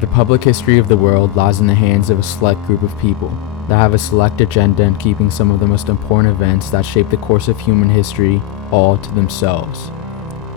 The public history of the world lies in the hands of a select group of people that have a select agenda in keeping some of the most important events that shape the course of human history all to themselves.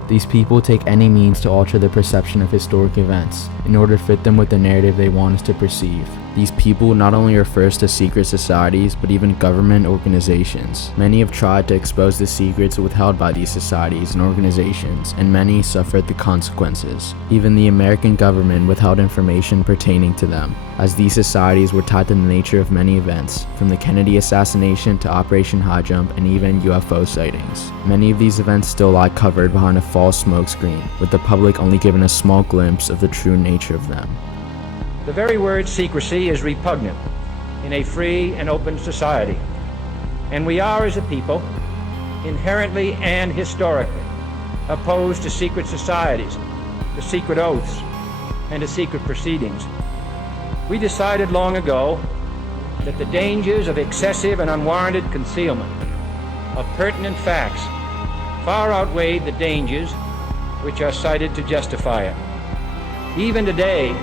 These people take any means to alter the perception of historic events in order to fit them with the narrative they want us to perceive. These people not only refer to secret societies, but even government organizations. Many have tried to expose the secrets withheld by these societies and organizations, and many suffered the consequences. Even the American government withheld information pertaining to them, as these societies were tied to the nature of many events, from the Kennedy assassination to Operation Highjump and even UFO sightings. Many of these events still lie covered behind a false smokescreen, with the public only given a small glimpse of the true nature of them. The very word secrecy is repugnant in a free and open society, and we are, as a people, inherently and historically opposed to secret societies, to secret oaths, and to secret proceedings. We decided long ago that the dangers of excessive and unwarranted concealment of pertinent facts far outweighed the dangers which are cited to justify it. Even today,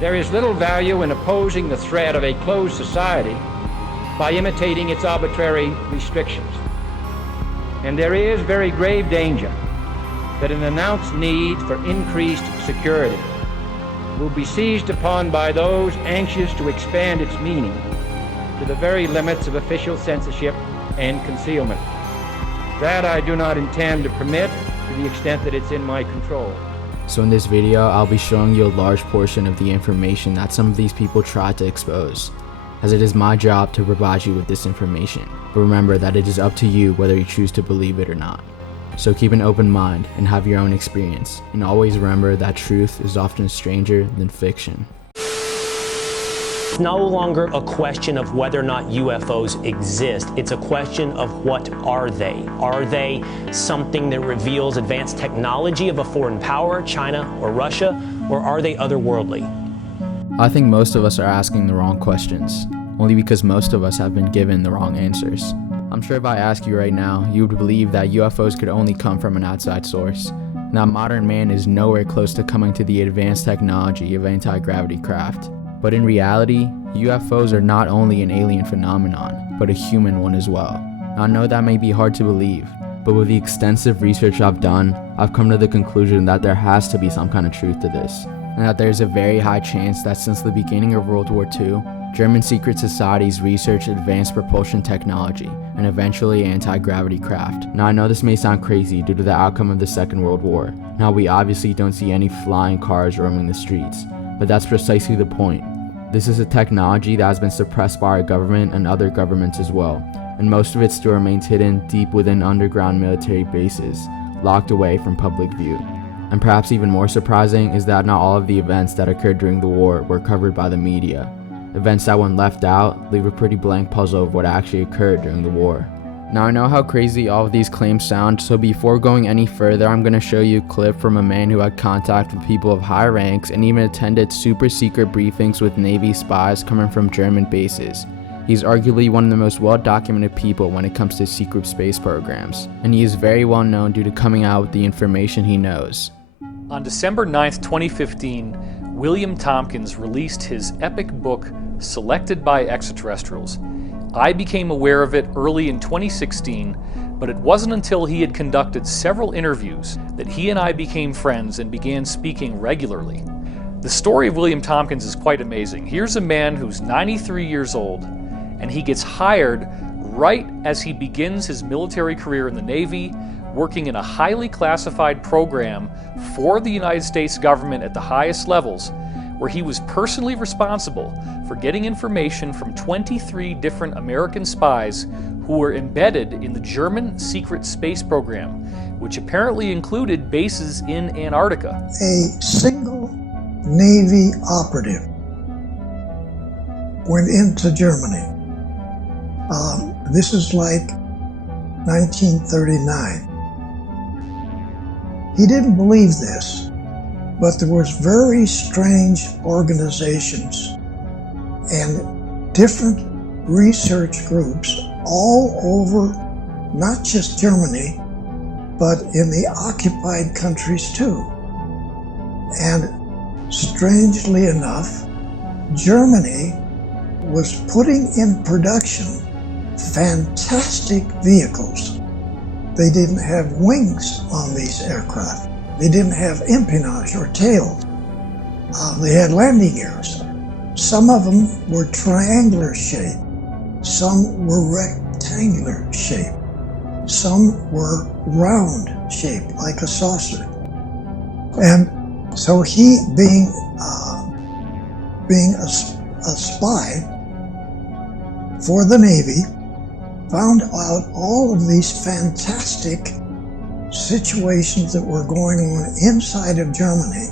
there is little value in opposing the threat of a closed society by imitating its arbitrary restrictions. And there is very grave danger that an announced need for increased security will be seized upon by those anxious to expand its meaning to the very limits of official censorship and concealment. That I do not intend to permit to the extent that it's in my control. So in this video, I'll be showing you a large portion of the information that some of these people try to expose, as it is my job to provide you with this information. But remember that it is up to you whether you choose to believe it or not. So keep an open mind and have your own experience, and always remember that truth is often stranger than fiction. It's no longer a question of whether or not UFOs exist. It's a question of what are they? Are they something that reveals advanced technology of a foreign power, China or Russia, or are they otherworldly? I think most of us are asking the wrong questions, only because most of us have been given the wrong answers. I'm sure if I ask you right now, you would believe that UFOs could only come from an outside source, and that modern man is nowhere close to coming to the advanced technology of anti-gravity craft. But in reality, UFOs are not only an alien phenomenon, but a human one as well. Now, I know that may be hard to believe, but with the extensive research I've done, I've come to the conclusion that there has to be some kind of truth to this, and that there's a very high chance that since the beginning of World War II, German secret societies researched advanced propulsion technology, and eventually anti-gravity craft. Now, I know this may sound crazy due to the outcome of the Second World War. Now, we obviously don't see any flying cars roaming the streets, but that's precisely the point. This is a technology that has been suppressed by our government and other governments as well, and most of it still remains hidden deep within underground military bases, locked away from public view. And perhaps even more surprising is that not all of the events that occurred during the war were covered by the media. Events that when left out leave a pretty blank puzzle of what actually occurred during the war. Now, I know how crazy all of these claims sound, so before going any further, I'm going to show you a clip from a man who had contact with people of high ranks and even attended super secret briefings with Navy spies coming from German bases. He's arguably one of the most well-documented people when it comes to secret space programs, and he is very well known due to coming out with the information he knows. On December 9th, 2015, William Tompkins released his epic book, Selected by Extraterrestrials. I became aware of it early in 2016, but it wasn't until he had conducted several interviews that he and I became friends and began speaking regularly. The story of William Tompkins is quite amazing. Here's a man who's 93 years old, and he gets hired right as he begins his military career in the Navy, working in a highly classified program for the United States government at the highest levels, where he was personally responsible for getting information from 23 different American spies who were embedded in the German secret space program, which apparently included bases in Antarctica. A single Navy operative went into Germany. This is like 1939. He didn't believe this, but there was very strange organizations and different research groups all over, not just Germany, but in the occupied countries too. And strangely enough, Germany was putting in production fantastic vehicles. They didn't have wings on these aircraft. They didn't have empennage or tails. They had landing gears. Some of them were triangular shaped. Some were rectangular shaped. Some were round shaped, like a saucer. And so he, being a spy for the Navy, found out all of these fantastic situations that were going on inside of Germany.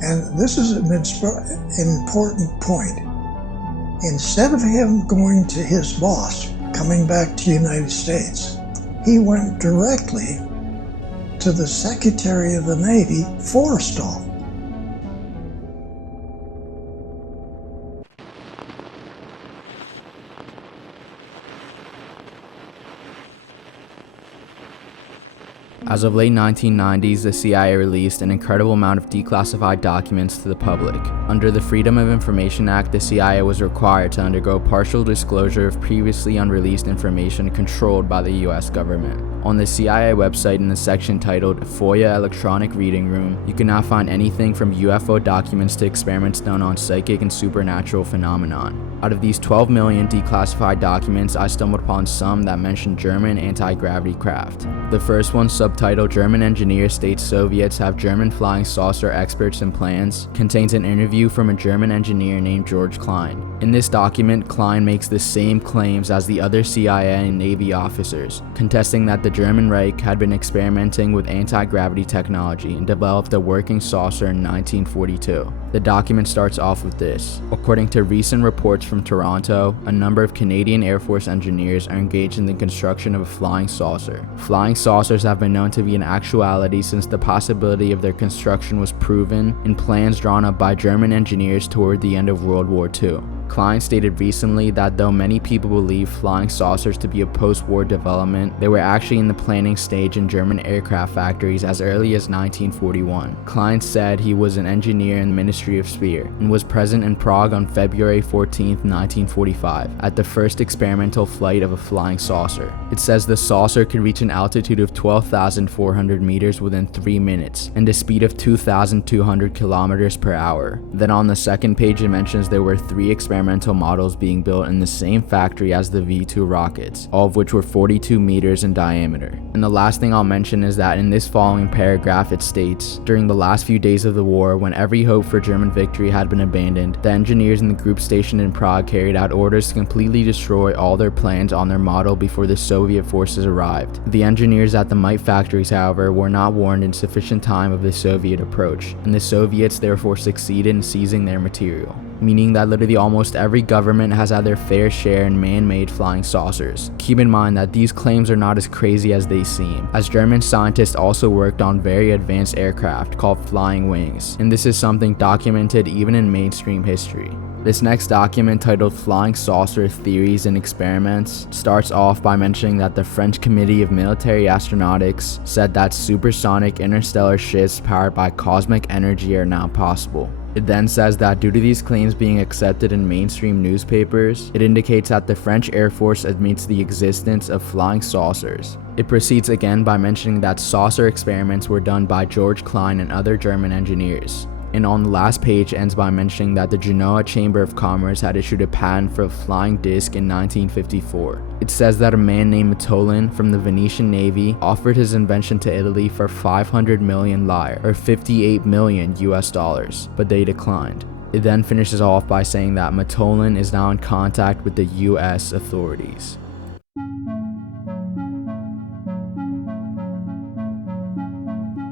And this is an important point. Instead of him going to his boss, coming back to the United States, he went directly to the Secretary of the Navy, Forrestal. As of late 1990s, the CIA released an incredible amount of declassified documents to the public. Under the Freedom of Information Act, the CIA was required to undergo partial disclosure of previously unreleased information controlled by the US government. On the CIA website, in the section titled FOIA Electronic Reading Room, you can now find anything from UFO documents to experiments done on psychic and supernatural phenomenon. Out of these 12 million declassified documents, I stumbled upon some that mentioned German anti-gravity craft. The first one, subtitled German Engineer States Soviets Have German Flying Saucer Experts and Plans, contains an interview from a German engineer named George Klein. In this document, Klein makes the same claims as the other CIA and Navy officers, contesting that the German Reich had been experimenting with anti-gravity technology and developed a working saucer in 1942. The document starts off with this: according to recent reports from Toronto, a number of Canadian Air Force engineers are engaged in the construction of a flying saucer. Flying saucers have been known to be an actuality since the possibility of their construction was proven in plans drawn up by German engineers toward the end of World War II. Klein stated recently that though many people believe flying saucers to be a post-war development, they were actually in the planning stage in German aircraft factories as early as 1941. Klein said he was an engineer in the Ministry of Speer and was present in Prague on February 14, 1945, at the first experimental flight of a flying saucer. It says the saucer could reach an altitude of 12,400 meters within 3 minutes and a speed of 2,200 kilometers per hour. Then on the second page it mentions there were 3 experimental models being built in the same factory as the V-2 rockets, all of which were 42 meters in diameter. And the last thing I'll mention is that in this following paragraph it states, during the last few days of the war, when every hope for German victory had been abandoned, the engineers in the group stationed in Prague carried out orders to completely destroy all their plans on their model before the Soviet forces arrived. The engineers at the mite factories, however, were not warned in sufficient time of the Soviet approach, and the Soviets therefore succeeded in seizing their material, meaning that literally almost every government has had their fair share in man-made flying saucers. Keep in mind that these claims are not as crazy as they seem, as German scientists also worked on very advanced aircraft called flying wings, and this is something documented even in mainstream history. This next document, titled Flying Saucer Theories and Experiments, starts off by mentioning that the French Committee of Military Astronautics said that supersonic interstellar shifts powered by cosmic energy are now possible. It then says that due to these claims being accepted in mainstream newspapers, it indicates that the French Air Force admits the existence of flying saucers. It proceeds again by mentioning that saucer experiments were done by George Klein and other German engineers. And on the last page ends by mentioning that the Genoa Chamber of Commerce had issued a patent for a flying disc in 1954. It says that a man named Matolin from the Venetian Navy offered his invention to Italy for 500 million lire, or 58 million US dollars, but they declined. It then finishes off by saying that Matolin is now in contact with the US authorities.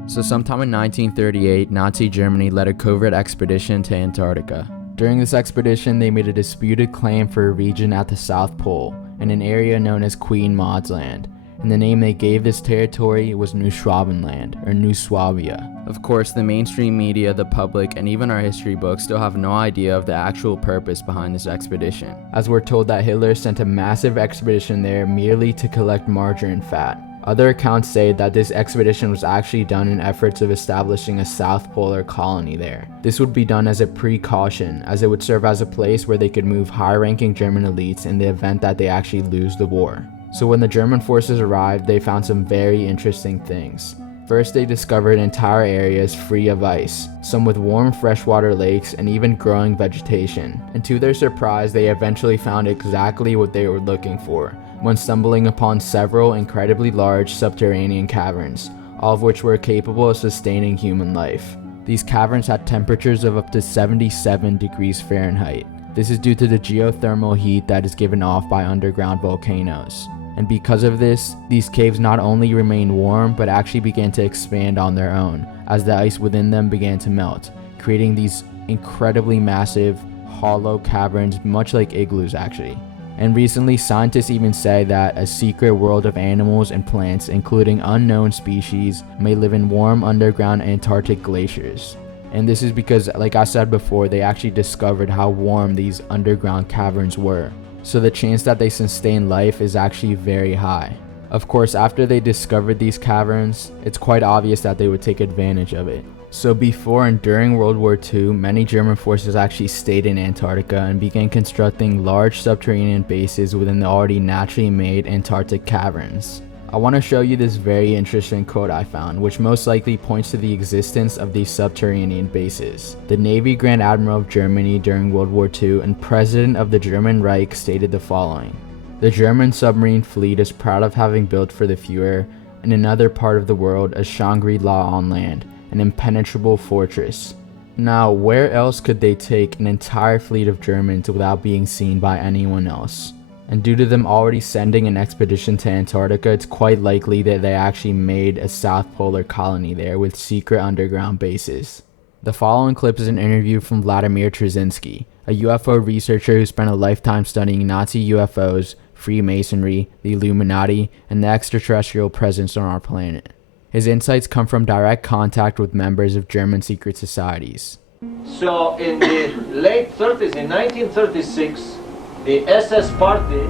So sometime in 1938, Nazi Germany led a covert expedition to Antarctica. During this expedition, they made a disputed claim for a region at the South Pole, in an area known as Queen Maud's Land, and the name they gave this territory was New Schwabenland, or New Swabia. Of course, the mainstream media, the public, and even our history books still have no idea of the actual purpose behind this expedition, as we're told that Hitler sent a massive expedition there merely to collect margarine fat. Other accounts say that this expedition was actually done in efforts of establishing a South Polar colony there. This would be done as a precaution, as it would serve as a place where they could move high-ranking German elites in the event that they actually lose the war. So when the German forces arrived, they found some very interesting things. First, they discovered entire areas free of ice, some with warm freshwater lakes and even growing vegetation. And to their surprise, they eventually found exactly what they were looking for, when stumbling upon several incredibly large subterranean caverns, all of which were capable of sustaining human life. These caverns had temperatures of up to 77 degrees Fahrenheit. This is due to the geothermal heat that is given off by underground volcanoes. And because of this, these caves not only remained warm, but actually began to expand on their own, as the ice within them began to melt, creating these incredibly massive, hollow caverns, much like igloos actually. And recently, scientists even say that a secret world of animals and plants, including unknown species, may live in warm underground Antarctic glaciers. And this is because, like I said before, they actually discovered how warm these underground caverns were. So the chance that they sustain life is actually very high. Of course, after they discovered these caverns, it's quite obvious that they would take advantage of it. So before and during World War II, many German forces actually stayed in Antarctica and began constructing large subterranean bases within the already naturally made Antarctic caverns. I want to show you this very interesting quote I found, which most likely points to the existence of these subterranean bases. The Navy Grand Admiral of Germany during World War II and President of the German Reich stated the following: "The German submarine fleet is proud of having built for the Führer in another part of the world a Shangri-La on land, an impenetrable fortress." Now, where else could they take an entire fleet of Germans without being seen by anyone else? And due to them already sending an expedition to Antarctica, it's quite likely that they actually made a South Polar colony there with secret underground bases. The following clip is an interview from Vladimir Trzynski, a UFO researcher who spent a lifetime studying Nazi UFOs, Freemasonry, the Illuminati, and the extraterrestrial presence on our planet. His insights come from direct contact with members of German secret societies. So in the late 30s, in 1936, the SS party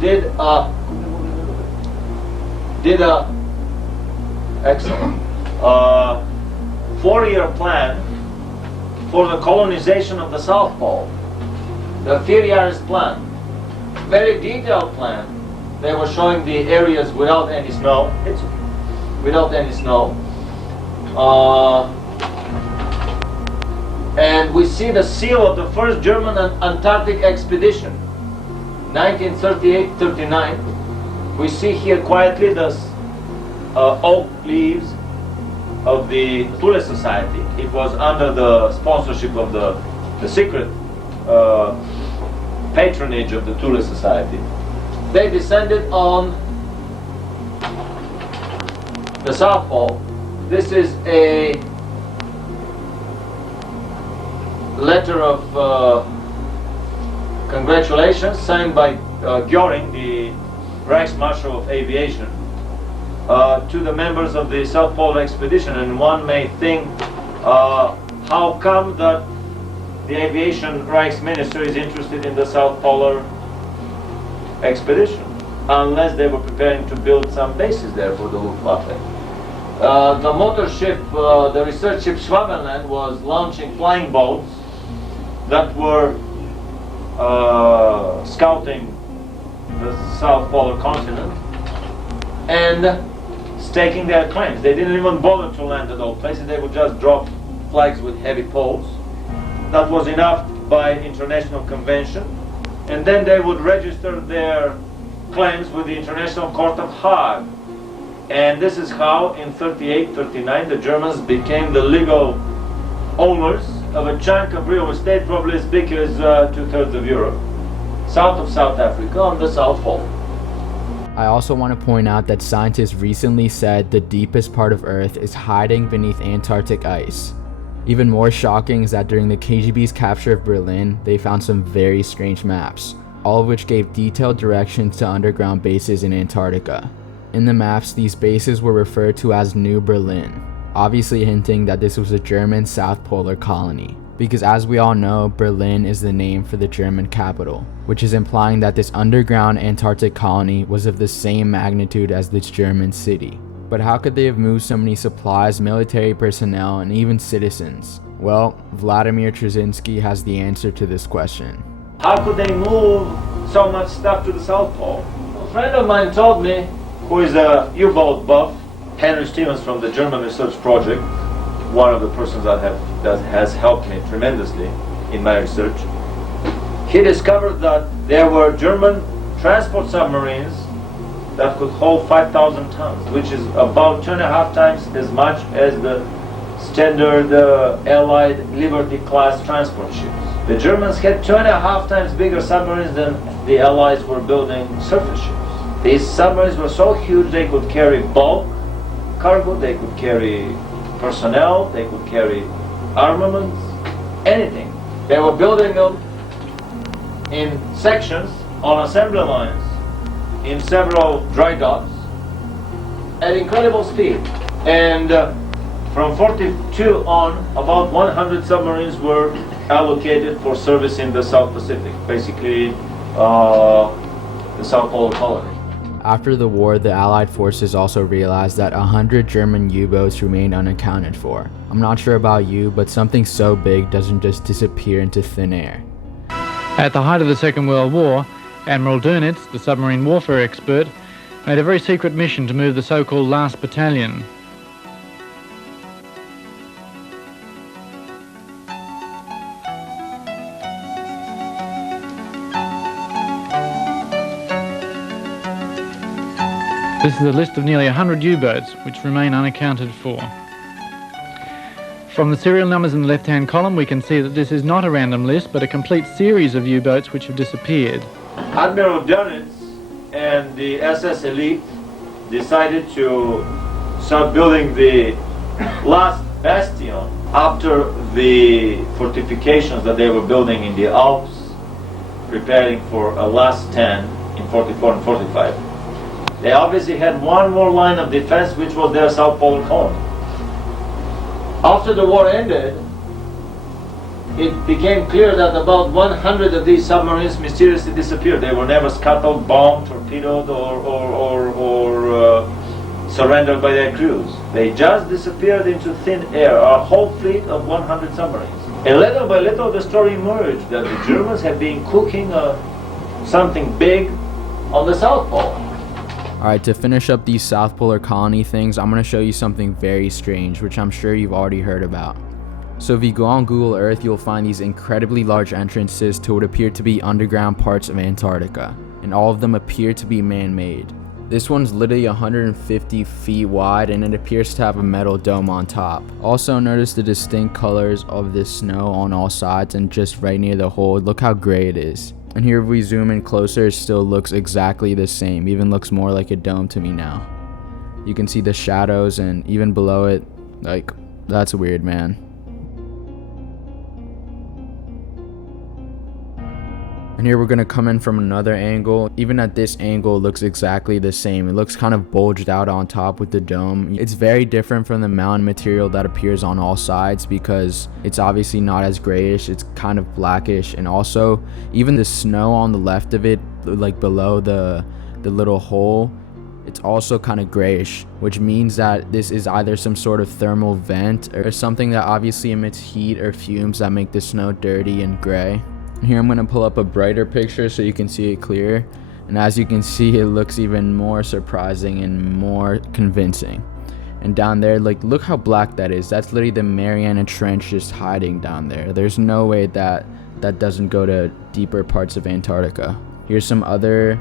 did a excellent 4-year plan for the colonization of the South Pole. The 4-year plan, very detailed plan. They were showing the areas without any snow. And we see the seal of the first German Antarctic expedition, 1938-39. We see here quietly the oak leaves of the Clueless Society. It was under the sponsorship of the secret patronage of the Clueless Society. They descended on the South Pole. This is a letter of congratulations signed by Göring, the Reichsmarshal of Aviation, to the members of the South Polar expedition. And one may think, how come that the aviation Reichsminister is interested in the South Polar expedition, unless they were preparing to build some bases there for the Luftwaffe. The motor ship, the research ship Schwabenland, was launching flying boats that were scouting the South Polar continent and staking their claims. They didn't even bother to land at all places. They would just drop flags with heavy poles. That was enough by international convention. And then they would register their claims with the International Court of Hague. And this is how, in 38-39, the Germans became the legal owners of a chunk of real estate probably as big as 2/3 of Europe, south of South Africa on the South Pole. I also want to point out that scientists recently said the deepest part of Earth is hiding beneath Antarctic ice. Even more shocking is that during the KGB's capture of Berlin, they found some very strange maps, all of which gave detailed directions to underground bases in Antarctica. In the maps, these bases were referred to as New Berlin, obviously hinting that this was a German South Polar colony. Because as we all know, Berlin is the name for the German capital, which is implying that this underground Antarctic colony was of the same magnitude as this German city. But how could they have moved so many supplies, military personnel, and even citizens? Well, Vladimir Trzynski has the answer to this question. How could they move so much stuff to the South Pole? A friend of mine told me, who is a U-boat buff, Henry Stevens from the German Research Project, one of the persons that has helped me tremendously in my research. He discovered that there were German transport submarines that could hold 5,000 tons, which is about 2.5 times as much as the standard Allied Liberty class transport ships. The Germans had 2.5 times bigger submarines than the Allies were building surface ships. These submarines were so huge they could carry bulk cargo, they could carry personnel, they could carry armaments, anything. They were building them in sections on assembly lines in several dry docks at incredible speed. And from 42 on, about 100 submarines were allocated for service in the South Pacific, basically the South Polar colony. After the war, the Allied forces also realized that 100 German U-boats remained unaccounted for. I'm not sure about you, but something so big doesn't just disappear into thin air. At the height of the Second World War, Admiral Dönitz, the submarine warfare expert, made a very secret mission to move the so-called Last Battalion. This is a list of nearly 100 U-boats which remain unaccounted for. From the serial numbers in the left-hand column, we can see that this is not a random list, but a complete series of U-boats which have disappeared. Admiral Dönitz and the SS Elite decided to start building the last bastion after the fortifications that they were building in the Alps, preparing for a last stand in 44 and 45. They obviously had one more line of defense, which was their South Polar colony. After the war ended, it became clear that about 100 of these submarines mysteriously disappeared. They were never scuttled, bombed, torpedoed, or surrendered by their crews. They just disappeared into thin air, a whole fleet of 100 submarines. And little by little, the story emerged that the Germans had been cooking something big on the South Pole. Alright, to finish up these South Polar colony things, I'm going to show you something very strange, which I'm sure you've already heard about. So if you go on Google Earth, you'll find these incredibly large entrances to what appear to be underground parts of Antarctica, and all of them appear to be man-made. This one's literally 150 feet wide, and it appears to have a metal dome on top. Also notice the distinct colors of this snow on all sides, and just right near the hole, look how gray it is. And here if we zoom in closer, it still looks exactly the same, even looks more like a dome to me now. You can see the shadows, and even below it, like, that's weird, man. And here we're going to come in from another angle. Even at this angle, it looks exactly the same. It looks kind of bulged out on top with the dome. It's very different from the mountain material that appears on all sides because it's obviously not as grayish. It's kind of blackish. And also, even the snow on the left of it, like below the little hole, it's also kind of grayish, which means that this is either some sort of thermal vent or something that obviously emits heat or fumes that make the snow dirty and gray. Here I'm going to pull up a brighter picture so you can see it clearer, and as you can see, it looks even more surprising and more convincing. And down there, like, look how black that is. That's literally the Mariana Trench just hiding down there. There's no way that doesn't go to deeper parts of Antarctica. Here's some other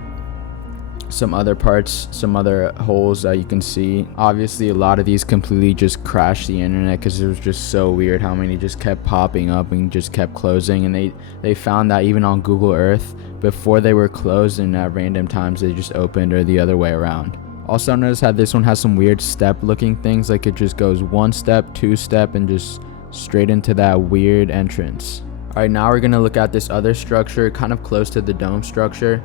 parts, some other holes that you can see. Obviously a lot of these completely just crashed the internet because it was just so weird how many just kept popping up and just kept closing, and they found that even on Google Earth before they were closed, and at random times they just opened, or the other way around. Also notice how this one has some weird step looking things, like it just goes 1 step, 2 step, and just straight into that weird entrance. Alright, now we're gonna look at this other structure kind of close to the dome structure.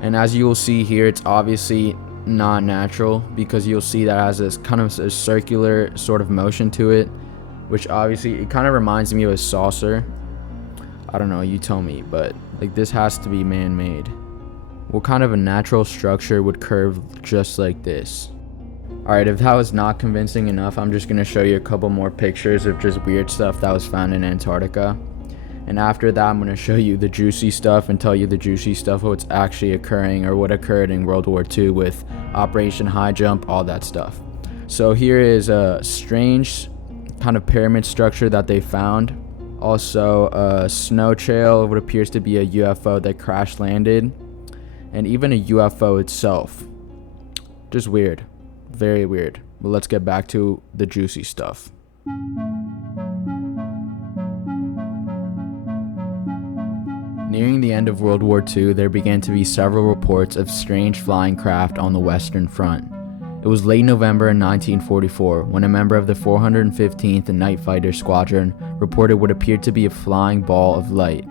And as you will see here, it's obviously not natural because you'll see that it has this kind of a circular sort of motion to it. which obviously it kind of reminds me of a saucer. I don't know, you tell me, but like this has to be man-made. What kind of a natural structure would curve just like this? Alright, if that was not convincing enough, I'm just going to show you a couple more pictures of just weird stuff that was found in Antarctica. And after that, I'm going to show you the juicy stuff and tell you the juicy stuff, what's actually occurring or what occurred in World War II with Operation High Jump, all that stuff. So here is a strange kind of pyramid structure that they found. Also a snow trail of what appears to be a UFO that crash landed. And even a UFO itself. Just weird. Very weird. But let's get back to the juicy stuff. Nearing the end of World War II, there began to be several reports of strange flying craft on the Western Front. It was late November in 1944 when a member of the 415th Night Fighter Squadron reported what appeared to be a flying ball of light.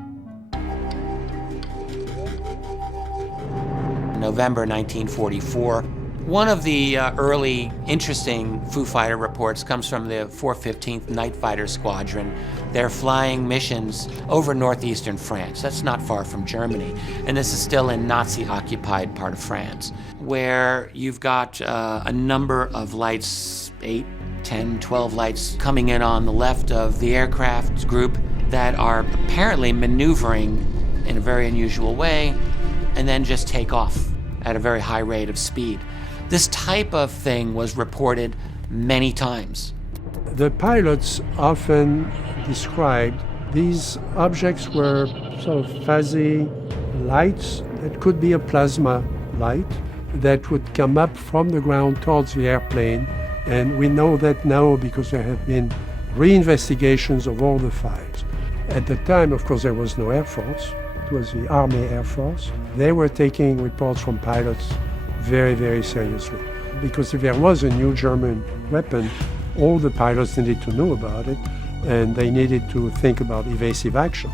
November 1944. One of the early interesting Foo Fighter reports comes from the 415th Night Fighter Squadron. They're flying missions over northeastern France. That's not far from Germany. And this is still in Nazi-occupied part of France, where you've got a number of lights, 8, 10, 12 lights coming in on the left of the aircraft group that are apparently maneuvering in a very unusual way and then just take off at a very high rate of speed. This type of thing was reported many times. The pilots often described these objects were sort of fuzzy lights that could be a plasma light that would come up from the ground towards the airplane. And we know that now because there have been reinvestigations of all the files. At the time, of course, there was no Air Force. It was the Army Air Force. They were taking reports from pilots very, very seriously. Because if there was a new German weapon, all the pilots needed to know about it, and they needed to think about evasive action.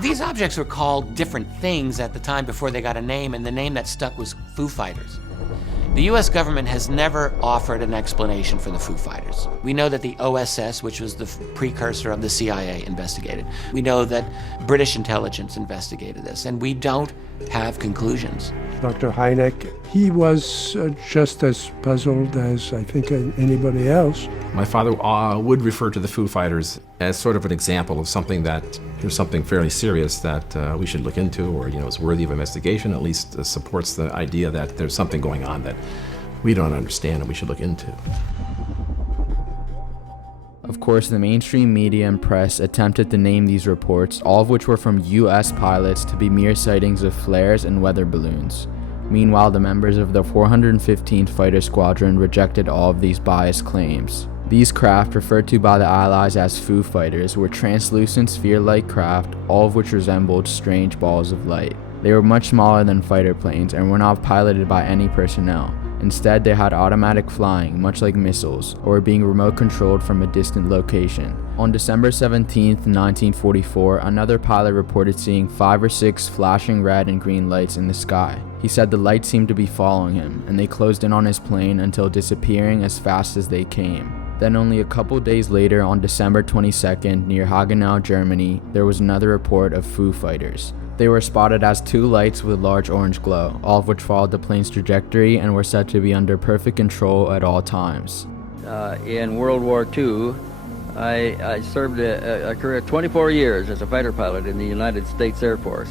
These objects were called different things at the time before they got a name, and the name that stuck was Foo Fighters. The US government has never offered an explanation for the Foo Fighters. We know that the OSS, which was the precursor of the CIA, investigated. We know that British intelligence investigated this, and we don't have conclusions. Dr. Hynek, he was just as puzzled as I think anybody else. My father would refer to the Foo Fighters as sort of an example of something that, there's something fairly serious that we should look into, or is worthy of investigation, at least supports the idea that there's something going on that we don't understand and we should look into. Of course, the mainstream media and press attempted to name these reports, all of which were from US pilots, to be mere sightings of flares and weather balloons. Meanwhile, the members of the 415th Fighter Squadron rejected all of these biased claims. These craft, referred to by the Allies as Foo Fighters, were translucent sphere-like craft, all of which resembled strange balls of light. They were much smaller than fighter planes and were not piloted by any personnel. Instead, they had automatic flying, much like missiles, or were being remote controlled from a distant location. On December 17, 1944, another pilot reported seeing 5 or 6 flashing red and green lights in the sky. He said the lights seemed to be following him, and they closed in on his plane until disappearing as fast as they came. Then only a couple days later, on December 22nd, near Hagenau, Germany, there was another report of Foo Fighters. They were spotted as 2 lights with large orange glow, all of which followed the plane's trajectory and were said to be under perfect control at all times. In World War II, I served a career of 24 years as a fighter pilot in the United States Air Force.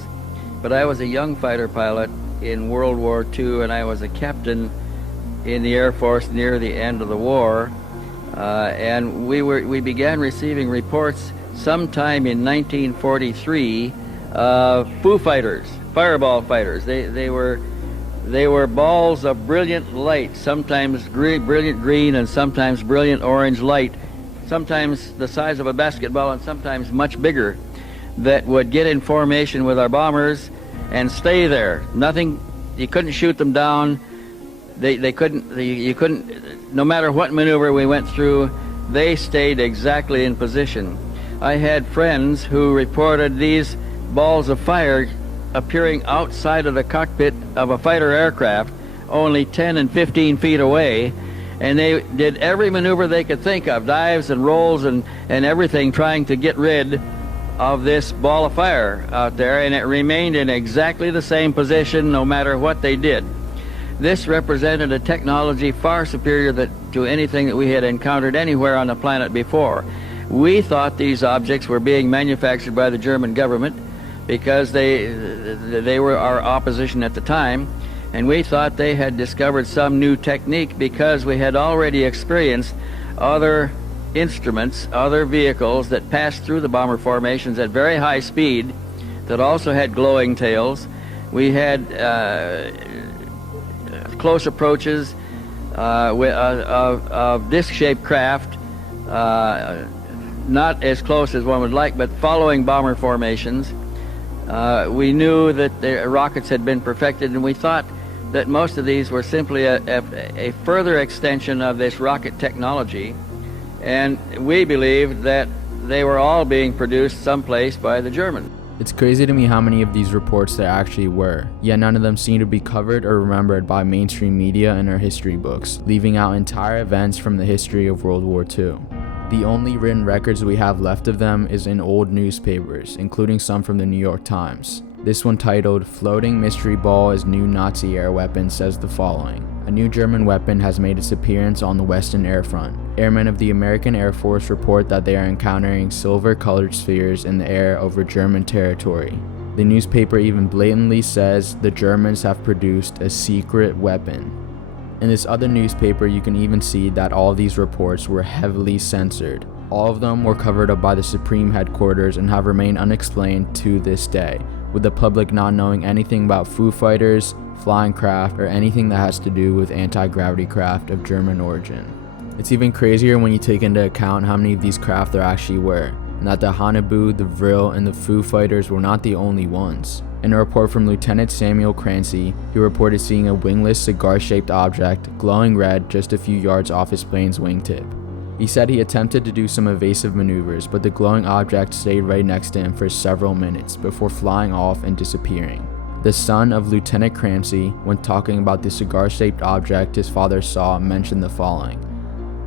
But I was a young fighter pilot in World War II, and I was a captain in the Air Force near the end of the war. And we began receiving reports sometime in 1943 of Foo Fighters, fireball fighters. They were balls of brilliant light, sometimes brilliant green and sometimes brilliant orange light, sometimes the size of a basketball and sometimes much bigger, that would get in formation with our bombers and stay there. Nothing, you couldn't shoot them down. You couldn't, no matter what maneuver we went through, they stayed exactly in position. I had friends who reported these balls of fire appearing outside of the cockpit of a fighter aircraft, only 10 and 15 feet away, and they did every maneuver they could think of, dives and rolls and everything, trying to get rid of this ball of fire out there, and it remained in exactly the same position no matter what they did. This represented a technology far superior to anything that we had encountered anywhere on the planet before. We thought these objects were being manufactured by the German government because they were our opposition at the time, and we thought they had discovered some new technique because we had already experienced other instruments, other vehicles that passed through the bomber formations at very high speed that also had glowing tails. We had close approaches of disc-shaped craft, not as close as one would like, but following bomber formations. We knew that the rockets had been perfected, and we thought that most of these were simply a further extension of this rocket technology, and we believed that they were all being produced someplace by the Germans. It's crazy to me how many of these reports there actually were, yet none of them seem to be covered or remembered by mainstream media in our history books, leaving out entire events from the history of World War II. The only written records we have left of them is in old newspapers, including some from the New York Times. This one, titled "Floating Mystery Ball as New Nazi Air Weapon," says the following. A new German weapon has made its appearance on the Western Air Front. Airmen of the American Air Force report that they are encountering silver-colored spheres in the air over German territory. The newspaper even blatantly says the Germans have produced a secret weapon. In this other newspaper, you can even see that all of these reports were heavily censored. All of them were covered up by the Supreme Headquarters and have remained unexplained to this day, with the public not knowing anything about Foo Fighters, flying craft, or anything that has to do with anti-gravity craft of German origin. It's even crazier when you take into account how many of these craft there actually were, and that the Haunebu, the Vril, and the Foo Fighters were not the only ones. In a report from Lieutenant Samuel Crancy, he reported seeing a wingless cigar-shaped object glowing red just a few yards off his plane's wingtip. He said he attempted to do some evasive maneuvers, but the glowing object stayed right next to him for several minutes before flying off and disappearing. The son of Lieutenant Crancy, when talking about the cigar-shaped object his father saw, mentioned the following.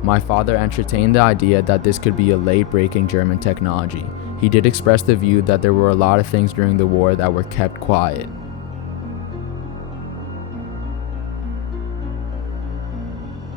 "My father entertained the idea that this could be a late-breaking German technology. He did express the view that there were a lot of things during the war that were kept quiet."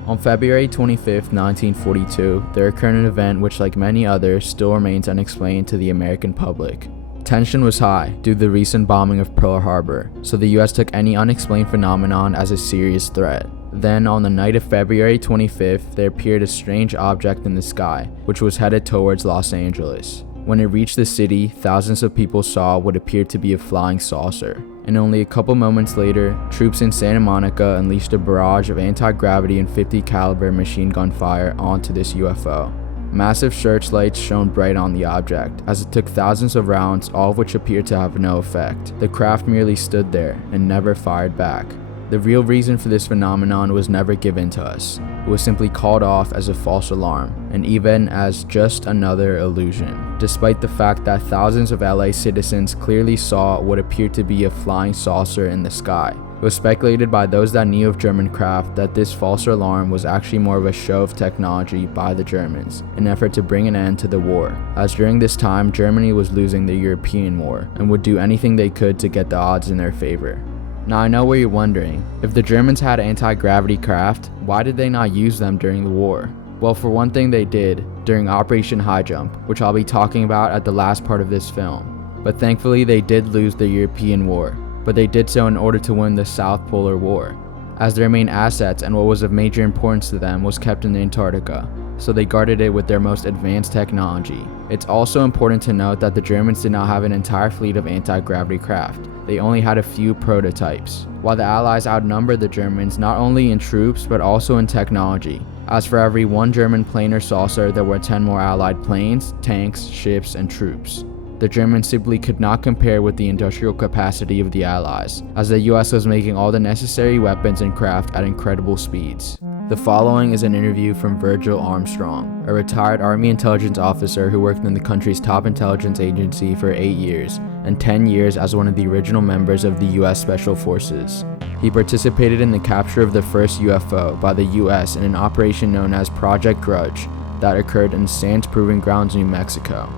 On February 25, 1942, there occurred an event which, like many others, still remains unexplained to the American public. Tension was high due to the recent bombing of Pearl Harbor, so the US took any unexplained phenomenon as a serious threat. Then, on the night of February 25th, there appeared a strange object in the sky, which was headed towards Los Angeles. When it reached the city, thousands of people saw what appeared to be a flying saucer. And only a couple moments later, troops in Santa Monica unleashed a barrage of anti-gravity and .50 caliber machine gun fire onto this UFO. Massive searchlights shone bright on the object, as it took thousands of rounds, all of which appeared to have no effect. The craft merely stood there and never fired back. The real reason for this phenomenon was never given to us. It was simply called off as a false alarm, and even as just another illusion, despite the fact that thousands of LA citizens clearly saw what appeared to be a flying saucer in the sky. It was speculated by those that knew of German craft that this false alarm was actually more of a show of technology by the Germans, in an effort to bring an end to the war, as during this time Germany was losing the European war, and would do anything they could to get the odds in their favor. Now I know what you're wondering. If the Germans had anti-gravity craft, why did they not use them during the war? Well, for one thing they did, during Operation Highjump, which I'll be talking about at the last part of this film. But thankfully they did lose the European war, but they did so in order to win the South Polar War, as their main assets and what was of major importance to them was kept in Antarctica, so they guarded it with their most advanced technology. It's also important to note that the Germans did not have an entire fleet of anti-gravity craft. They only had a few prototypes, while the Allies outnumbered the Germans not only in troops but also in technology, as for every one German plane or saucer there were 10 more Allied planes, tanks, ships, and troops. The Germans simply could not compare with the industrial capacity of the Allies, as the US was making all the necessary weapons and craft at incredible speeds. The following is an interview from Virgil Armstrong, a retired Army intelligence officer who worked in the country's top intelligence agency for 8 years, and 10 years as one of the original members of the US Special Forces. He participated in the capture of the first UFO by the US in an operation known as Project Grudge that occurred in Sands Proving Grounds, New Mexico.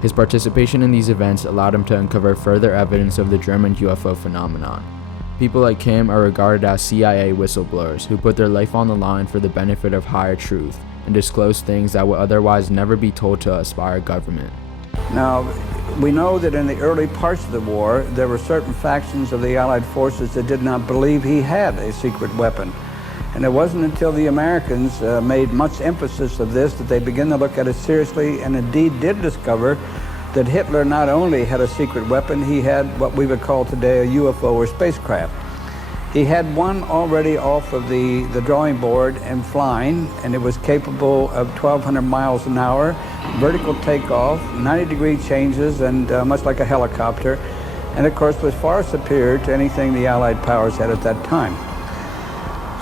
His participation in these events allowed him to uncover further evidence of the German UFO phenomenon. People like him are regarded as CIA whistleblowers who put their life on the line for the benefit of higher truth and disclose things that would otherwise never be told to us by our government. Now, we know that in the early parts of the war, there were certain factions of the Allied forces that did not believe he had a secret weapon. And it wasn't until the Americans made much emphasis of this that they began to look at it seriously, and indeed did discover that Hitler not only had a secret weapon, he had what we would call today a UFO or spacecraft. He had one already off of the drawing board and flying, and it was capable of 1,200 miles an hour, vertical takeoff, 90-degree changes, and much like a helicopter, and of course was far superior to anything the Allied powers had at that time.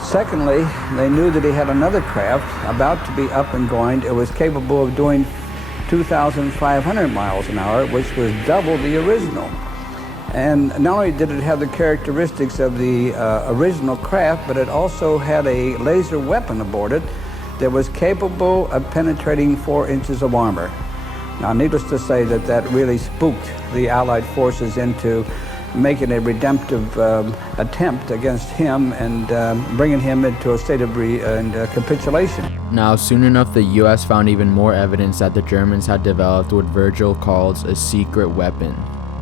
Secondly, they knew that he had another craft about to be up and going. It was capable of doing 2,500 miles an hour, which was double the original. And not only did it have the characteristics of the original craft, but it also had a laser weapon aboard it that was capable of penetrating 4 inches of armor. Now, needless to say that that really spooked the Allied forces into making a redemptive attempt against him and bringing him into a state of capitulation. Now, soon enough, the US found even more evidence that the Germans had developed what Virgil calls a secret weapon.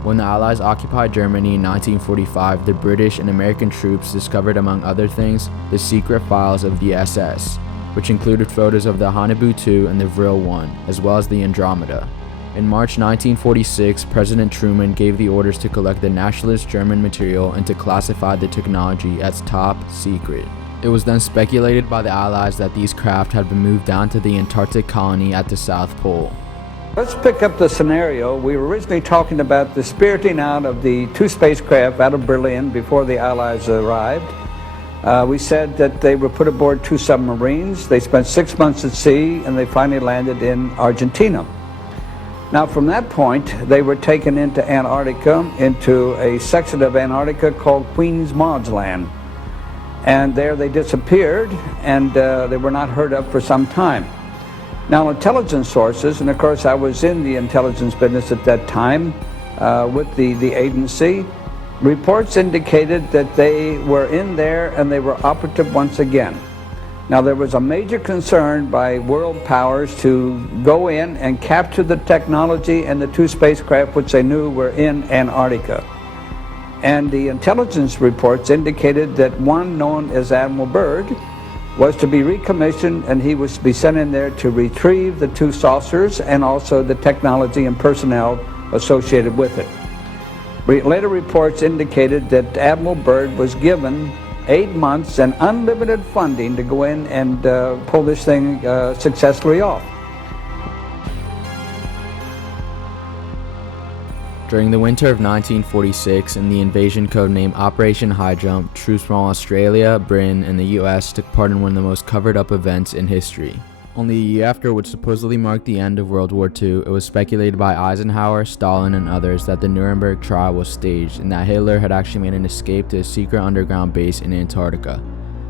When the Allies occupied Germany in 1945, the British and American troops discovered, among other things, the secret files of the SS, which included photos of the Haunebu II and the Vril I, as well as the Andromeda. In March 1946, President Truman gave the orders to collect the nationalist German material and to classify the technology as top secret. It was then speculated by the Allies that these craft had been moved down to the Antarctic colony at the South Pole. Let's pick up the scenario. We were originally talking about the spiriting out of the 2 spacecraft out of Berlin before the Allies arrived. We said that they were put aboard 2 submarines. They spent 6 months at sea, and they finally landed in Argentina. Now, from that point, they were taken into Antarctica, into a section of Antarctica called Queen's Maud's Land. And there they disappeared, and they were not heard of for some time. Now, intelligence sources, and of course I was in the intelligence business at that time with the agency, reports indicated that they were in there and they were operative once again. Now, there was a major concern by world powers to go in and capture the technology and the 2 spacecraft which they knew were in Antarctica. And the intelligence reports indicated that one known as Admiral Byrd was to be recommissioned, and he was to be sent in there to retrieve the 2 saucers and also the technology and personnel associated with it. Later reports indicated that Admiral Byrd was given 8 months and unlimited funding to go in and pull this thing successfully off. During the winter of 1946, in the invasion codenamed Operation Highjump, troops from Australia, Britain, and the US took part in one of the most covered-up events in history. Only a year after, which supposedly marked the end of World War II, it was speculated by Eisenhower, Stalin, and others that the Nuremberg trial was staged and that Hitler had actually made an escape to a secret underground base in Antarctica.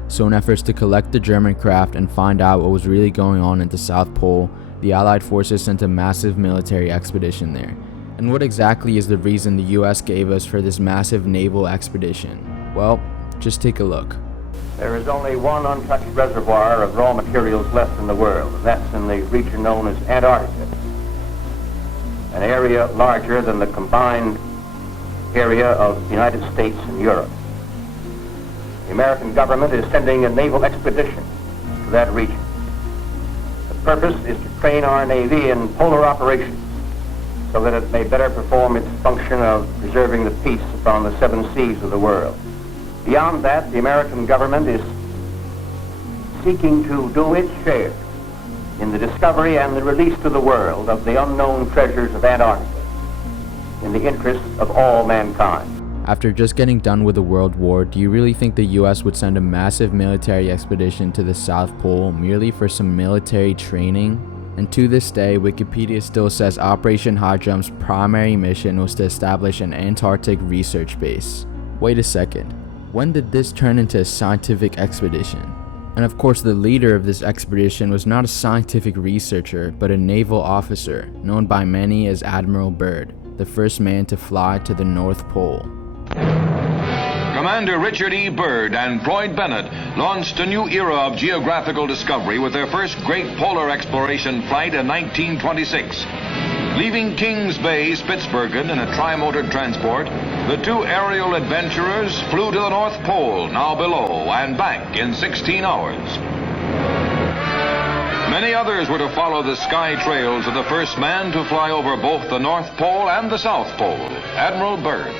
So in efforts to collect the German craft and find out what was really going on at the South Pole, the Allied forces sent a massive military expedition there. And what exactly is the reason the US gave us for this massive naval expedition? Well, just take a look. There is only one untouched reservoir of raw materials left in the world, and that's in the region known as Antarctica, an area larger than the combined area of the United States and Europe. The American government is sending a naval expedition to that region. The purpose is to train our Navy in polar operations so that it may better perform its function of preserving the peace upon the 7 seas of the world. Beyond that, the American government is seeking to do its share in the discovery and the release to the world of the unknown treasures of Antarctica in the interests of all mankind. After just getting done with the World War, do you really think the US would send a massive military expedition to the South Pole merely for some military training? And to this day, Wikipedia still says Operation Highjump's primary mission was to establish an Antarctic research base. Wait a second. When did this turn into a scientific expedition? And of course, the leader of this expedition was not a scientific researcher, but a naval officer, known by many as Admiral Byrd, the first man to fly to the North Pole. Commander Richard E. Byrd and Floyd Bennett launched a new era of geographical discovery with their first great polar exploration flight in 1926. Leaving Kings Bay, Spitsbergen in a tri-motored transport, the two aerial adventurers flew to the North Pole, now below, and back in 16 hours. Many others were to follow the sky trails of the first man to fly over both the North Pole and the South Pole, Admiral Byrd.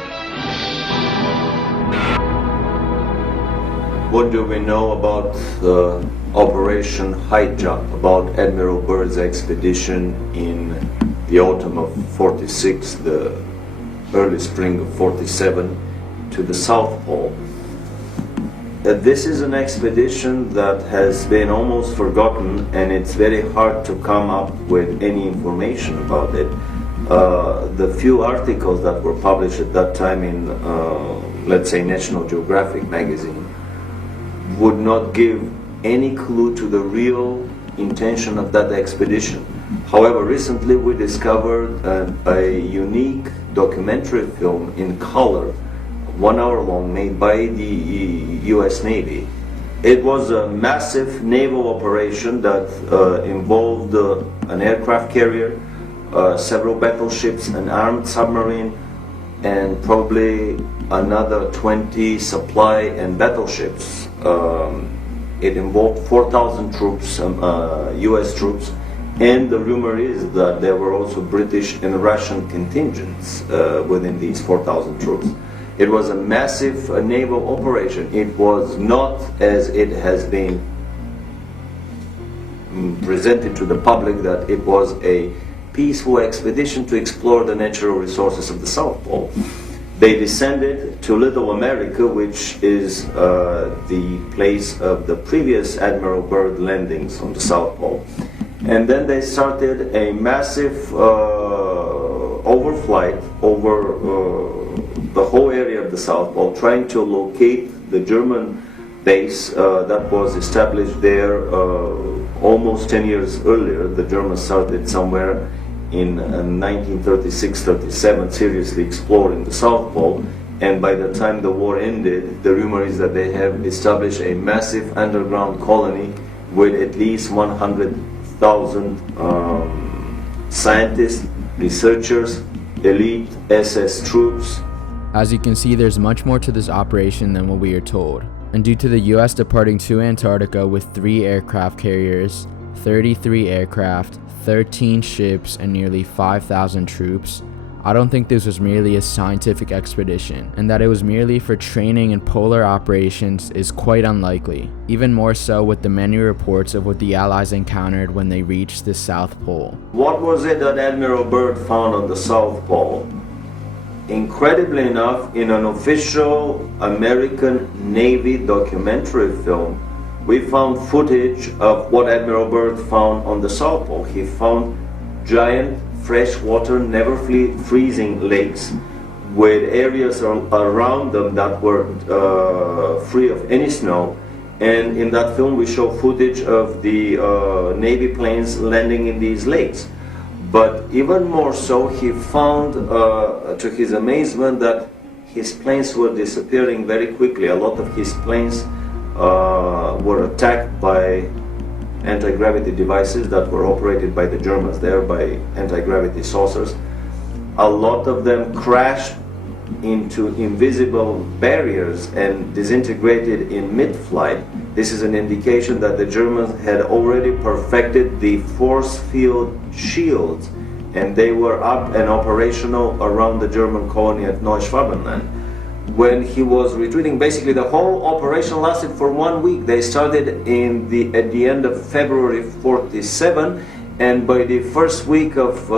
What do we know about the Operation Highjump, about Admiral Byrd's expedition in the autumn of 46, the early spring of 47, to the South Pole? This is an expedition that has been almost forgotten, and it's very hard to come up with any information about it. The few articles that were published at that time in, let's say, National Geographic magazine would not give any clue to the real intention of that expedition. However, recently we discovered a unique documentary film in color, 1 hour long, made by the US Navy. It was a massive naval operation that involved an aircraft carrier, several battleships, an armed submarine, and probably another 20 supply and battleships. It involved 4,000 troops, US troops, and the rumor is that there were also British and Russian contingents within these 4,000 troops. It was a massive naval operation. It was not, as it has been presented to the public, that it was a peaceful expedition to explore the natural resources of the South Pole. They descended to Little America, which is the place of the previous Admiral Byrd landings on the South Pole. And then they started a massive overflight over the whole area of the South Pole, trying to locate the German base that was established there almost 10 years earlier. The Germans started somewhere in 1936-37 seriously exploring the South Pole, and by the time the war ended, the rumor is that they have established a massive underground colony with at least 100,000 scientists, researchers, elite SS troops. As you can see, there's much more to this operation than what we are told, and due to the US departing to Antarctica with 3 aircraft carriers, 33 aircraft, 13 ships, and nearly 5,000 troops, I don't think this was merely a scientific expedition, and that it was merely for training and polar operations is quite unlikely, even more so with the many reports of what the Allies encountered when they reached the South Pole. What was it that Admiral Byrd found on the South Pole? Incredibly enough, in an official American Navy documentary film, we found footage of what Admiral Byrd found on the South Pole. He found giant freshwater, never freezing lakes with areas around them that were free of any snow. And in that film we show footage of the Navy planes landing in these lakes. But even more so, he found, to his amazement, that his planes were disappearing very quickly. A lot of his planes were attacked by anti-gravity devices that were operated by the Germans there, by anti-gravity saucers. A lot of them crashed into invisible barriers and disintegrated in mid-flight. This is an indication that the Germans had already perfected the force field shields, and they were up and operational around the German colony at Neuschwabenland. When he was retreating, basically the whole operation lasted for 1 week. They started at the end of February 47, and by the first week of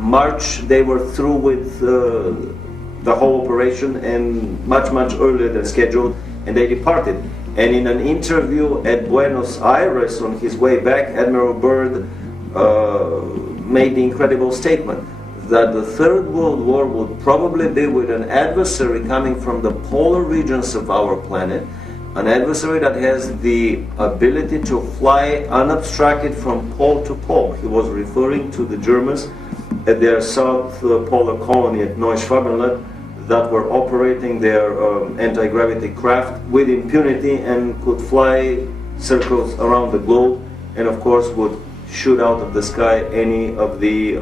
March they were through with the whole operation, and much earlier than scheduled, and they departed. And in an interview at Buenos Aires on his way back, Admiral Byrd made the incredible statement that the Third World War would probably be with an adversary coming from the polar regions of our planet, an adversary that has the ability to fly unobstructed from pole to pole. He was referring to the Germans at their South Polar colony at Neuschwabenland that were operating their anti-gravity craft with impunity and could fly circles around the globe, and of course would shoot out of the sky any of the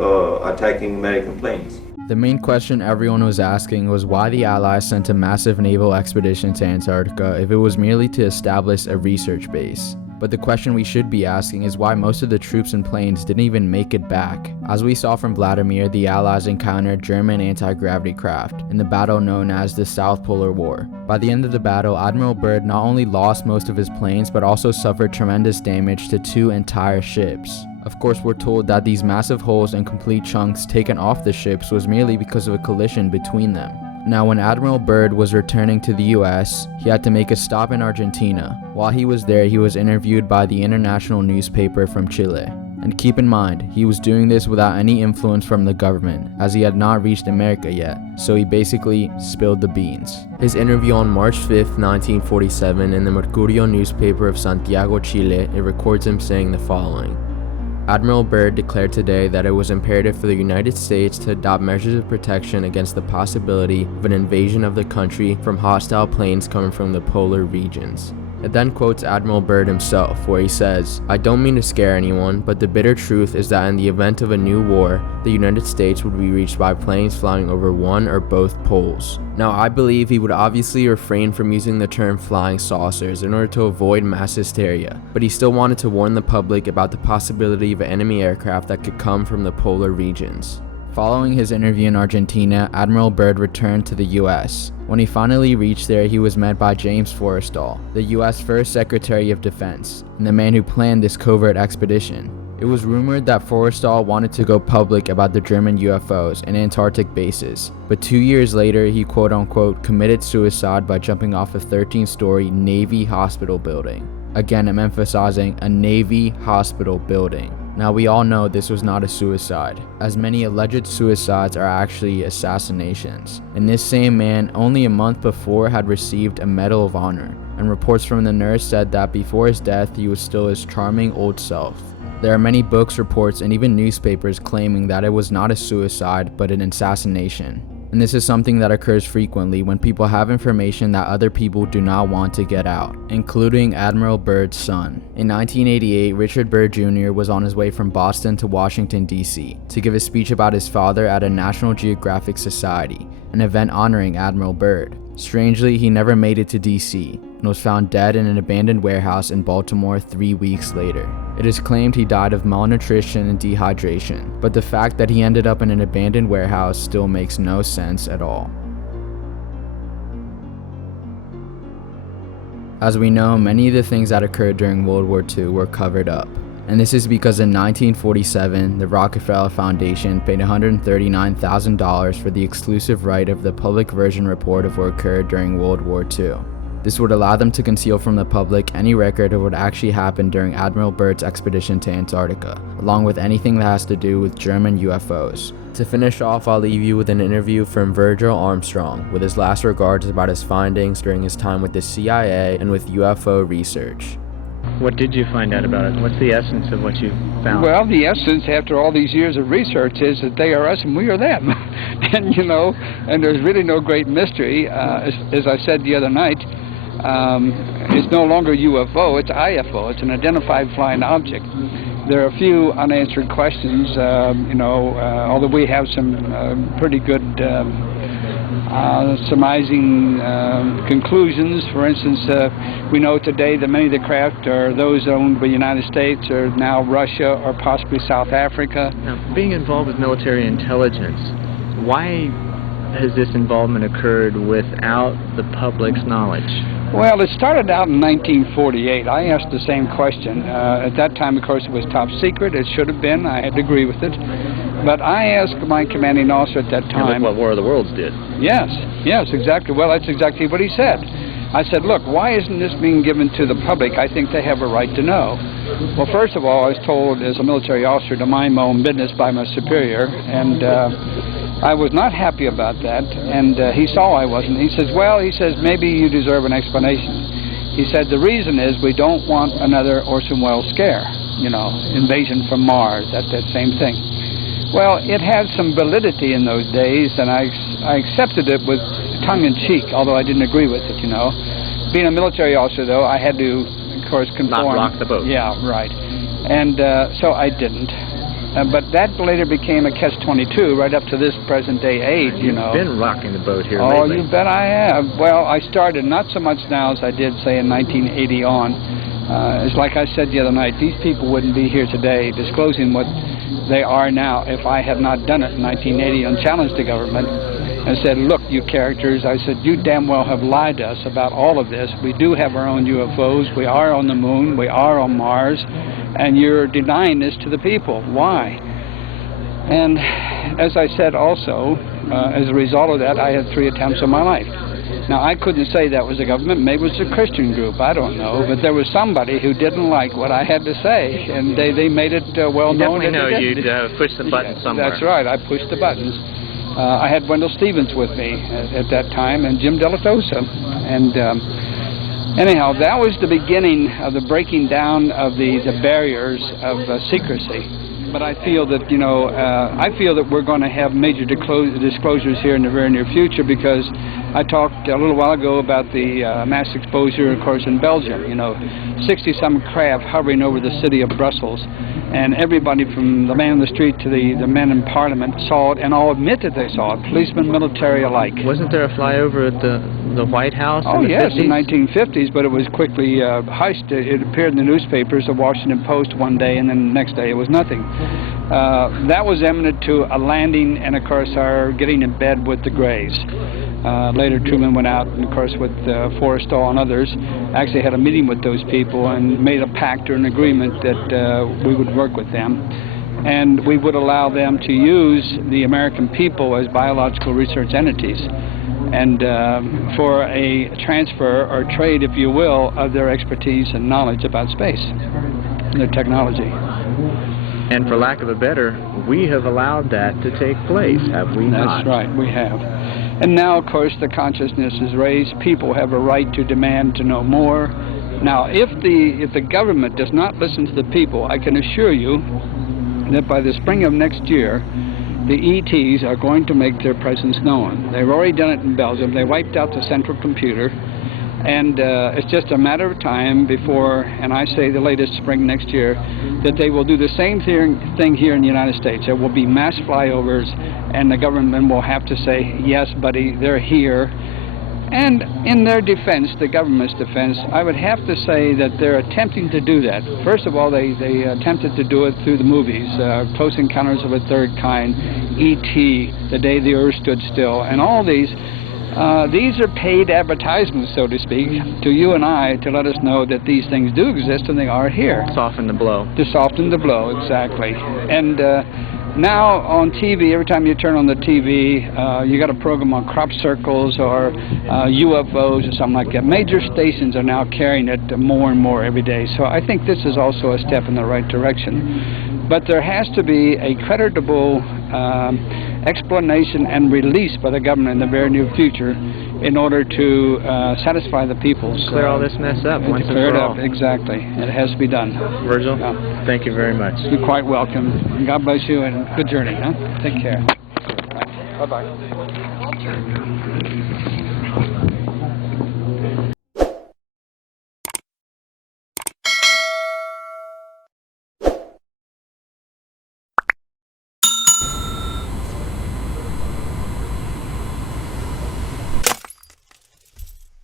attacking American planes. The main question everyone was asking was why the Allies sent a massive naval expedition to Antarctica if it was merely to establish a research base. But the question we should be asking is why most of the troops and planes didn't even make it back. As we saw from Vladimir, the Allies encountered German anti-gravity craft in the battle known as the South Polar War. By the end of the battle, Admiral Byrd not only lost most of his planes but also suffered tremendous damage to 2 entire ships. Of course, we're told that these massive holes and complete chunks taken off the ships was merely because of a collision between them. Now, when Admiral Byrd was returning to the US, he had to make a stop in Argentina. While he was there, he was interviewed by the international newspaper from Chile. And keep in mind, he was doing this without any influence from the government, as he had not reached America yet, so he basically spilled the beans. His interview on March 5th, 1947 in the Mercurio newspaper of Santiago, Chile, it records him saying the following. Admiral Byrd declared today that it was imperative for the United States to adopt measures of protection against the possibility of an invasion of the country from hostile planes coming from the polar regions. It then quotes Admiral Byrd himself, where he says, "I don't mean to scare anyone, but the bitter truth is that in the event of a new war, the United States would be reached by planes flying over one or both poles." Now, I believe he would obviously refrain from using the term flying saucers in order to avoid mass hysteria, but he still wanted to warn the public about the possibility of enemy aircraft that could come from the polar regions. Following his interview in Argentina, Admiral Byrd returned to the US. When he finally reached there, he was met by James Forrestal, the US First Secretary of Defense, and the man who planned this covert expedition. It was rumored that Forrestal wanted to go public about the German UFOs and Antarctic bases, but 2 years later he quote-unquote committed suicide by jumping off a 13-story Navy hospital building. Again, I'm emphasizing a Navy hospital building. Now, we all know this was not a suicide, as many alleged suicides are actually assassinations. And this same man, only a month before, had received a Medal of Honor, and reports from the nurse said that before his death, he was still his charming old self. There are many books, reports, and even newspapers claiming that it was not a suicide, but an assassination. And this is something that occurs frequently when people have information that other people do not want to get out, including Admiral Byrd's son. In 1988, Richard Byrd Jr. was on his way from Boston to Washington, D.C. to give a speech about his father at a National Geographic Society, an event honoring Admiral Byrd. Strangely, he never made it to D.C. and was found dead in an abandoned warehouse in Baltimore 3 weeks later. It is claimed he died of malnutrition and dehydration, but the fact that he ended up in an abandoned warehouse still makes no sense at all. As we know, many of the things that occurred during World War II were covered up. And this is because in 1947, the Rockefeller Foundation paid $139,000 for the exclusive right of the public version report of what occurred during World War II. This would allow them to conceal from the public any record of what actually happened during Admiral Byrd's expedition to Antarctica, along with anything that has to do with German UFOs. To finish off, I'll leave you with an interview from Virgil Armstrong with his last regards about his findings during his time with the CIA and with UFO research. What did you find out about it? What's the essence of what you found? Well, the essence, after all these years of research, is that they are us and we are them. And, you know, and there's really no great mystery. As I said the other night, it's no longer UFO, it's IFO. It's an identified flying object. There are a few unanswered questions, although we have some pretty good surmising conclusions. For instance, we know today that many of the craft are those owned by the United States or now Russia or possibly South Africa. Now, being involved with military intelligence, why has this involvement occurred without the public's knowledge? Well, it started out in 1948. I asked the same question. At that time, of course, it was top secret. It should have been. I had to agree with it. But I asked my commanding officer at that time... And look what War of the Worlds did. Yes, exactly. Well, that's exactly what he said. I said, look, why isn't this being given to the public? I think they have a right to know. Well, first of all, I was told as a military officer to mind my own business by my superior, and I was not happy about that, and he saw I wasn't. He says, well, he says, maybe you deserve an explanation. He said, the reason is we don't want another Orson Welles scare, you know, invasion from Mars, that same thing. Well, it had some validity in those days, and I accepted it with tongue-in-cheek, although I didn't agree with it, you know. Being a military officer, though, I had to, of course, conform. Not rock the boat. Yeah, right. And so I didn't. But that later became a catch-22 right up to this present-day age, you know. You've been rocking the boat here lately. Oh, lately. you bet I have. Well, I started not so much now as I did, say, in 1980 on. It's like I said the other night, these people wouldn't be here today disclosing what they are now if I had not done it in 1980 and challenged the government and said, look, you characters, I said, you damn well have lied to us about all of this. We do have our own UFOs. We are on the moon. We are on Mars. And you're denying this to the people. Why? And as I said also, as a result of that, I had 3 attempts on my life. Now, I couldn't say that was the government. Maybe it was a Christian group. I don't know. But there was somebody who didn't like what I had to say, and they made it well known. You definitely know you'd push the button somewhere. That's right. I pushed the buttons. I had Wendell Stevens with me at that time, and Jim Delatosa. And anyhow, that was the beginning of the breaking down of the barriers of secrecy. But I feel that, you know, I feel that we're going to have major disclosures here in the very near future, because I talked a little while ago about the mass exposure, of course, in Belgium. You know, 60-some craft hovering over the city of Brussels, and everybody from the man in the street to the men in Parliament saw it, and all admitted they saw it, policemen, military alike. Wasn't there a flyover at the White House in the 50s? In the 1950s, but it was quickly hushed. It appeared in the newspapers, the Washington Post one day, and then the next day it was nothing. That was eminent to a landing, and of course our getting in bed with the Greys. Later Truman went out, and of course with Forrestal and others, actually had a meeting with those people and made a pact or an agreement that we would work with them, and we would allow them to use the American people as biological research entities, and for a transfer or trade, if you will, of their expertise and knowledge about space, their technology. And for lack of a better, we have allowed that to take place, have we not? That's right, we have. And now, of course, the consciousness is raised. People have a right to demand to know more. Now, if the government does not listen to the people, I can assure you that by the spring of next year, the ETs are going to make their presence known. They've already done it in Belgium. They wiped out the central computer. And it's just a matter of time before, and I say the latest spring next year, that they will do the same thing here in the United States. There will be mass flyovers, and the government will have to say, yes, buddy, they're here. And in their defense, the government's defense, I would have to say that they're attempting to do that. First of all, they attempted to do it through the movies, Close Encounters of a Third Kind, E.T., The Day the Earth Stood Still, and all these. These are paid advertisements, so to speak, to you and I to let us know that these things do exist and they are here. Soften the blow. To soften the blow, exactly. And now on TV, every time you turn on the TV, you got a program on crop circles or UFOs or something like that. Major stations are now carrying it more and more every day. So I think this is also a step in the right direction. But there has to be a creditable explanation and release by the government in the very near future in order to satisfy the people. Clear all this mess up once and for all. Exactly. It has to be done. Virgil, thank you very much. You're quite welcome. God bless you and good journey. Huh? Take care. Bye-bye.